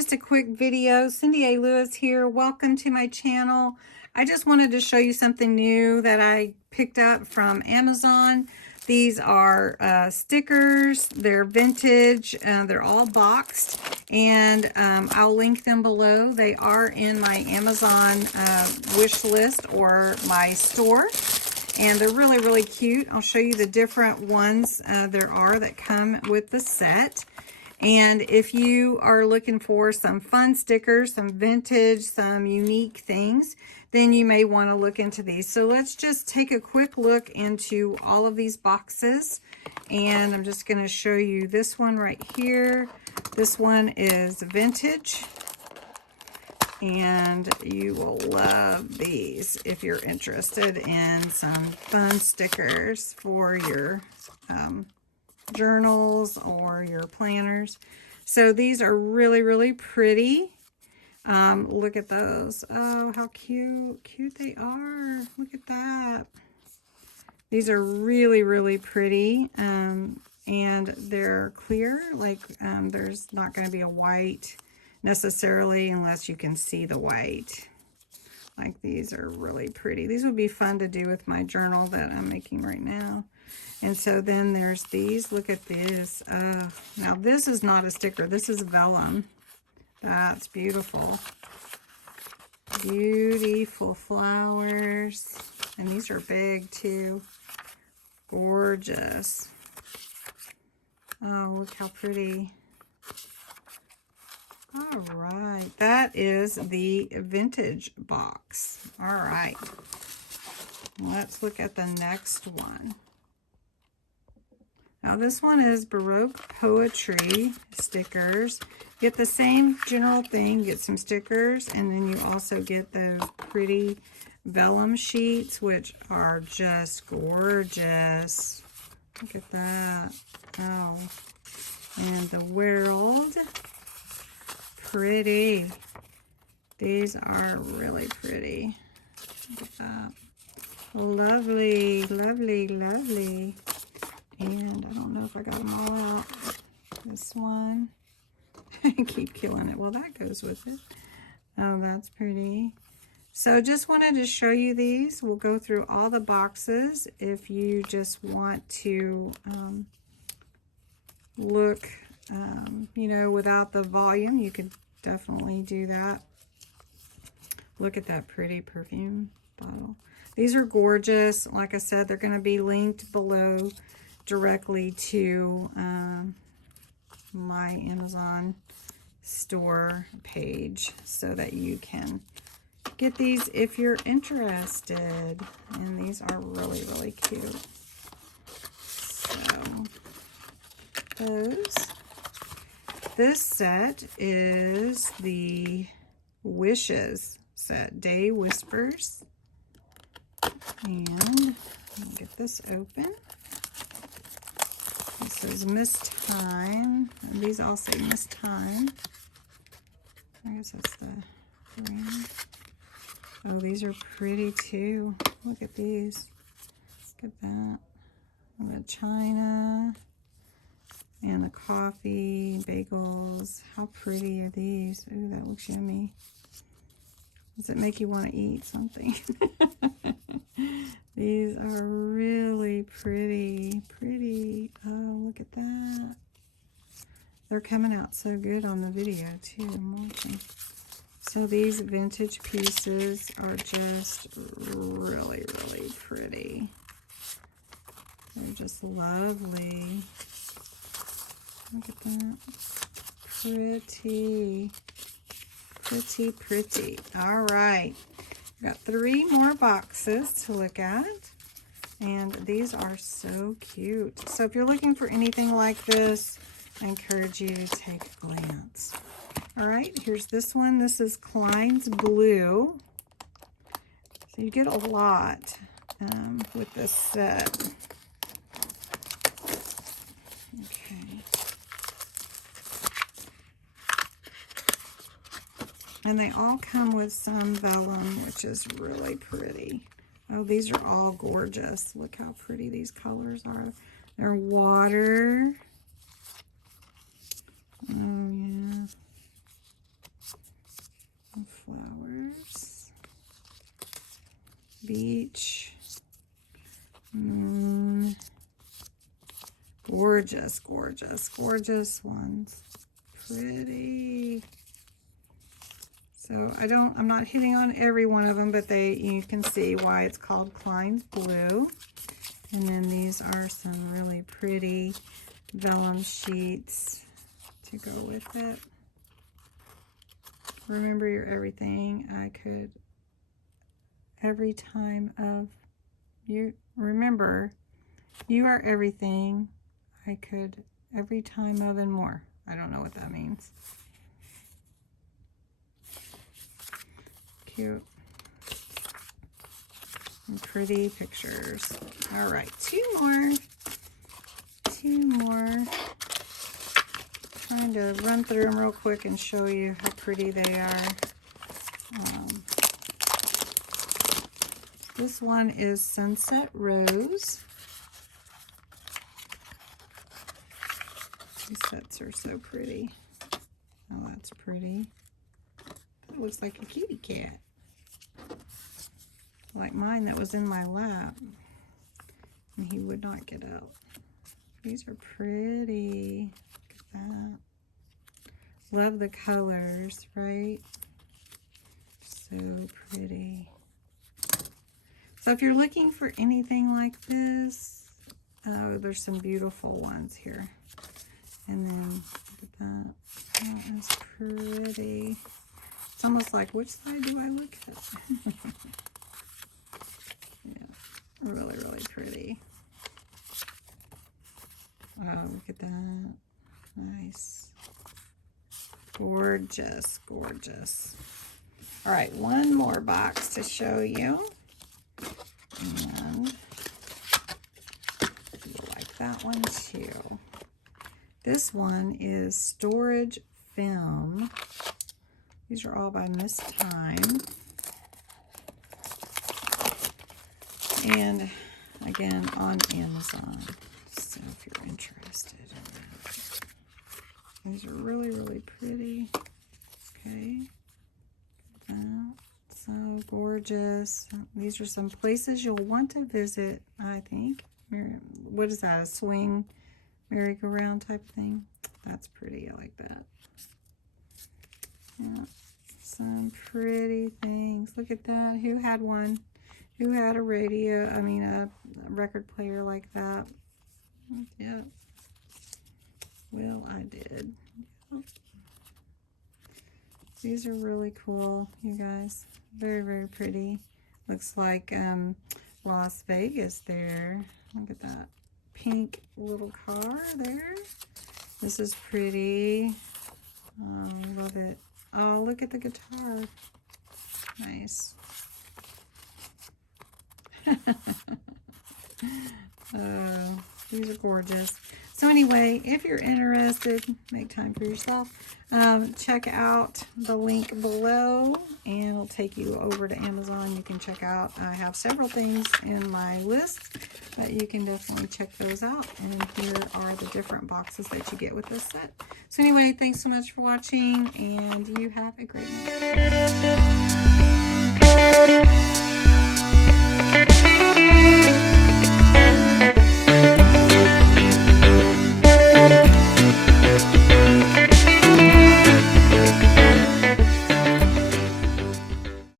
just a quick video. Cindy A. Lewis here. Welcome to my channel. I just wanted to show you something new that I picked up from Amazon. These are stickers. They're vintage. They're all boxed, and I'll link them below. They are in my Amazon wish list or my store, and they're really, really cute. I'll show you the different ones there are that come with the set. And if you are looking for some fun stickers, some vintage, some unique things, then you may want to look into these. So let's just take a quick look into all of these boxes. And I'm just going to show you this one right here. This one is vintage. And you will love these if you're interested in some fun stickers for your journals or your planners. So these are really, really pretty. Look at those. Oh, how cute they are. Look at that. These are really, really pretty. And they're clear, like there's not going to be a white necessarily unless you can see the white. Like, these are really pretty. These would be fun to do with my journal that I'm making right now. And so then there's these. Look at this. Now this is not a sticker. This is vellum. That's beautiful. Beautiful flowers. And these are big too. Gorgeous. Oh, look how pretty. All right. That is the vintage box. All right. Let's look at the next one. Now this one is Baroque Poetry stickers. Get the same general thing, get some stickers, and then you also get those pretty vellum sheets, which are just gorgeous. Look at that. Oh, and the world. Pretty. These are really pretty. Look at that. Lovely, lovely, lovely. And I don't know if I got them all out. This one. I keep killing it. Well, that goes with it. Oh, that's pretty. So just wanted to show you these. We'll go through all the boxes. If you just want to look, you know, without the volume, you could definitely do that. Look at that pretty perfume bottle. These are gorgeous. Like I said, they're going to be linked below directly to my Amazon store page so that you can get these if you're interested. And these are really, really cute. So this set is the Wishes set, Day Whispers. And I'll get this open. This is Miss Time. And these all say Miss Time. I guess that's the brand. Oh, these are pretty too. Look at these. Look at that. And the china. And the coffee, bagels. How pretty are these? Ooh, that looks yummy. Does it make you want to eat something? These are really pretty, pretty. Oh, look at that. They're coming out so good on the video too. I'm watching. So these vintage pieces are just really, really pretty. They're just lovely. Look at that. Pretty. Pretty, pretty. All right. Got 3 more boxes to look at. And these are so cute. So if you're looking for anything like this, I encourage you to take a glance. All right, here's this one. This is Klein's Blue. So you get a lot with this set. Okay. And they all come with some vellum, which is really pretty. Oh, these are all gorgeous. Look how pretty these colors are. They're water. Oh, yeah. flowers. Beach. Gorgeous, gorgeous, gorgeous ones. Pretty. So I'm not hitting on every one of them, but you can see why it's called Klein's Blue. And then these are some really pretty vellum sheets to go with it. Remember your everything. I could, every time of you, remember, you are everything. I could, every time of and more. I don't know what that means. Cute. And pretty pictures. All right, two more. Trying to run through them real quick and show you how pretty they are. This one is Sunset Rose. These sets are so pretty. Oh, that's pretty. It looks like a kitty cat. Like mine that was in my lap. And he would not get out. These are pretty. Look at that. Love the colors, right? So pretty. So if you're looking for anything like this, oh, there's some beautiful ones here. And then look at that. That is pretty. It's almost like, which side do I look at? Yeah, really, really pretty. Oh, look at that. Nice. Gorgeous, gorgeous. All right, one more box to show you. And you'll like that one too. This one is Storage Film. These are all by Miss Time. And again, on Amazon. So if you're interested in that. These are really, really pretty. Okay. So gorgeous. These are some places you'll want to visit, I think. What is that? A swing merry-go-round type of thing? That's pretty. I like that. Yeah. Some pretty things. Look at that. Who had one? Who had a radio? I mean, a record player like that? Yeah. Well, I did. Yep. These are really cool, you guys. Very, very pretty. Looks like Las Vegas there. Look at that pink little car there. This is pretty. Love it. Oh, look at the guitar. Nice. These are gorgeous. So anyway, if you're interested, make time for yourself. Check out the link below and it'll take you over to Amazon. You can check out, I have several things in my list, but you can definitely check those out. And here are the different boxes that you get with this set. So anyway, thanks so much for watching and you have a great night.